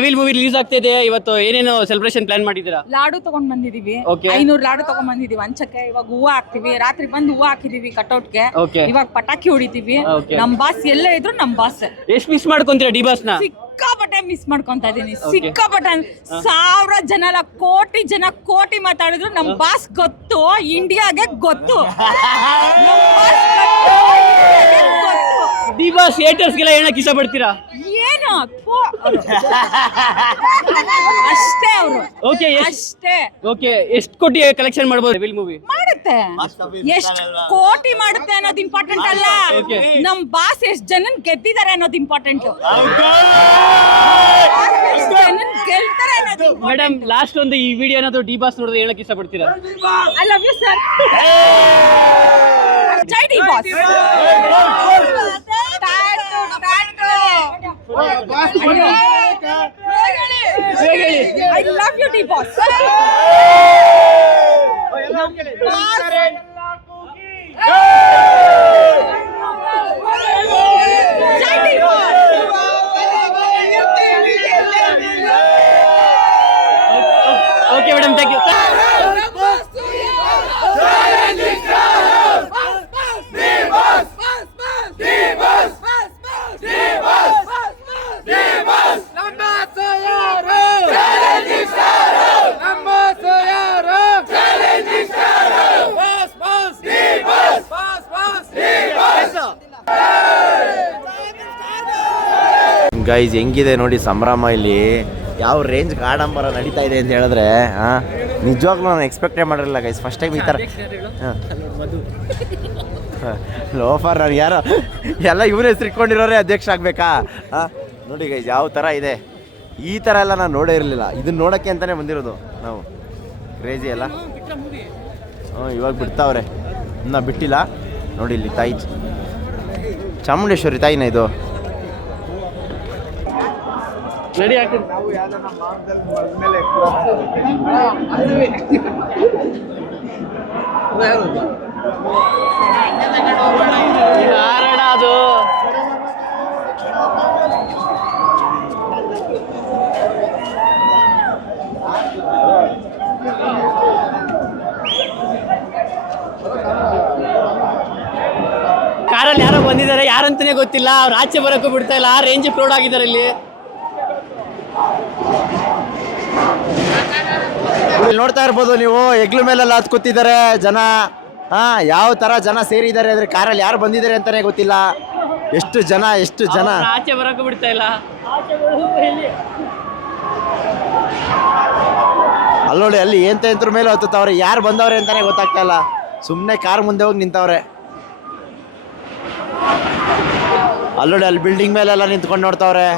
Devil movie release ಆಗ್ತಿದೆ ಇವತ್ತು. ಏನೇನು ಸೆಲೆಬ್ರೇಷನ್ ಪ್ಲಾನ್ ಮಾಡಿದ್ದೀರಾ? ಲಾಡು ತಗೊಂಡ್ ಬಂದಿದೀವಿ. Okay. 500 ಲಾಡು ತಗೊಂಡ್ ಬಂದಿದೀವಿ ಹಂಚಕ್ಕೆ. ಇವಾಗ ಹೂವು ಹಾಕ್ತಿವಿ, ರಾತ್ರಿ ಬಂದು ಹೂವು ಹಾಕಿದೀವಿ ಕಟೌಟ್ಗೆ. Okay. ಇವಾಗ ಪಟಾಕಿ ಹೊಡಿತೀವಿ. Okay. ನಮ್ ಬಾಸ್ ಎಲ್ಲ ಇದ್ರು ನಮ್ ಬಾಸ್ ಎಷ್ಟು ಮಿಸ್ ಮಾಡ್ಕೊಂತೀರಾ ಡಿ ಬಾಸ್ ನ? ಸಿಕ್ಕಾಪಟ್ಟೆ ಮಿಸ್ ಮಾಡ್ಕೊಂತ ಇದೀನಿ. ಸಿಕ್ಕಾಪಟ್ಟೆ 1000 ಜನ ಅಲ್ಲ, ಕೋಟಿ ಜನ ಕೋಟಿ ಮಾತಾಡಿದ್ರು ನಮ್ ಬಾಸ್ ಗೊತ್ತು, ಇಂಡಿಯಾಗೆ ಗೊತ್ತು. ನಮ್ ಬಾಸ್ ಗೊತ್ತು. ಡಿ ಬಾಸ್ ಹೇಟರ್ಸ್ಗೆಲ್ಲ ಏನಕ್ಕೆ ಇಷ್ಟಪಡ್ತೀರಾ? ಏನು ಅಷ್ಟೇ ಅವರು. ಓಕೆ ಅಷ್ಟೇ. ಓಕೆ, ಎಷ್ಟು ಕೋಟಿ ಕಲೆಕ್ಷನ್ ಮಾಡ್ಬೋದು ಡೆವಿಲ್ ಮೂವಿ? ಮಾಡುತ್ತೆ. ಎಷ್ಟು ಕೋಟಿ ಮಾಡುತ್ತೆ ಅನ್ನೋದು ಇಂಪಾರ್ಟೆಂಟ್ ಅಲ್ಲ, Okay. ನಮ್ ಬಾಸ್ ಎಷ್ಟ್ ಜನನ್ ಗೆದ್ದಿದ್ದಾರೆ ಅನ್ನೋದು ಇಂಪಾರ್ಟೆಂಟ್. ಗೆಲ್ತಾರೆ ಅನ್ನೋದು. ಮೇಡಮ್, ಲಾಸ್ಟ್ ಒಂದು ಈ ವಿಡಿಯೋ ಏನಾದ್ರು ಡಿ ಬಾಸ್ ನೋಡಿದ್ರೆ ಏನಕ್ಕೆ ಇಷ್ಟಪಡ್ತೀರಾ? I love you sir. ಜೈ D boss. I love you D boss. Okay madam, thank you. Guys ಹೆಂಗಿದೆ ನೋಡಿ ಸಂಭ್ರಮ. ಇಲ್ಲಿ ಯಾವ ರೇಂಜ್ ಆಡಂಬರ ನಡೀತಾ ಇದೆ ಅಂತ ಹೇಳಿದ್ರೆ ನಿಜವಾಗ್ಲೂ ನಾನು ಎಕ್ಸ್ಪೆಕ್ಟೇ ಮಾಡಿರಲಿಲ್ಲ ಗೈಸ್. ಫಸ್ಟ್ ಟೈಮ್ ಈ ಥರ ಲೋಫರ್ ನಾನು ಯಾರೋ ಎಲ್ಲ ಇವ್ರ ಹೆಸ್ರು ಇಟ್ಕೊಂಡಿರೋರೇ ಅಧ್ಯಕ್ಷ ಆಗಬೇಕಾ? ನೋಡಿ ಗೈಸ್ ಯಾವ ಥರ ಇದೆ. ಈ ಥರ ಎಲ್ಲ ನಾನು ನೋಡೇ ಇರಲಿಲ್ಲ. ಇದನ್ನ ನೋಡೋಕ್ಕೆ ಅಂತಲೇ ಬಂದಿರೋದು ನಾವು. ಕ್ರೇಜಿ ಅಲ್ಲ? ಇವಾಗ ಬಿಡ್ತಾವ್ರೆ, ಇನ್ನೂ ಬಿಟ್ಟಿಲ್ಲ ನೋಡಿ. ಇಲ್ಲಿ ತಾಯಿ ಚಾಮುಂಡೇಶ್ವರಿ ತಾಯಿನ ಇದು. ನಡಿ ಆಗ್ತದೆ. ಅದು ಕಾರಲ್ಲಿ ಯಾರೋ ಬಂದಿದ್ದಾರೆ, ಯಾರಂತಾನೆ ಗೊತ್ತಿಲ್ಲ. ಅವ್ರು ಆಚೆ ಬರೋಕ್ಕೂ ಬಿಡ್ತಾ ಇಲ್ಲ, ಆ ರೇಂಜ್ ಪ್ರೌಡ್ ಆಗಿದ್ದಾರೆ ಇಲ್ಲಿ. ನೋಡ್ತಾ ಇರ್ಬೋದು ನೀವು, ಹೆಗ್ಲು ಮೇಲೆಲ್ಲ ಹತ್ತು ಕೂತಿದ್ದಾರೆ ಜನ. ಯಾವ ಥರ ಜನ ಸೇರಿದ್ದಾರೆ ಅಂದರೆ ಕಾರಲ್ಲಿ ಯಾರು ಬಂದಿದ್ದಾರೆ ಅಂತಲೇ ಗೊತ್ತಿಲ್ಲ. ಎಷ್ಟು ಜನ ಆಚೆ ಬರೋಕ್ಕೂ ಬಿಡ್ತಾ ಇಲ್ಲ. ಅಲ್ಲೋಡಿ, ಅಲ್ಲಿ ಎಂತ್ರ ಮೇಲೆ ಹತ್ತುತ್ತವ್ರೆ, ಯಾರು ಬಂದವ್ರೆ ಅಂತಲೇ ಗೊತ್ತಾಗ್ತಾ ಇಲ್ಲ. ಸುಮ್ಮನೆ ಕಾರ್ ಮುಂದೆ ಹೋಗಿ ನಿಂತವ್ರೆ. ಅಲ್ಲೋಡಿ, ಅಲ್ಲಿ ಬಿಲ್ಡಿಂಗ್ ಮೇಲೆಲ್ಲ ನಿಂತ್ಕೊಂಡು ನೋಡ್ತಾವ್ರೆ.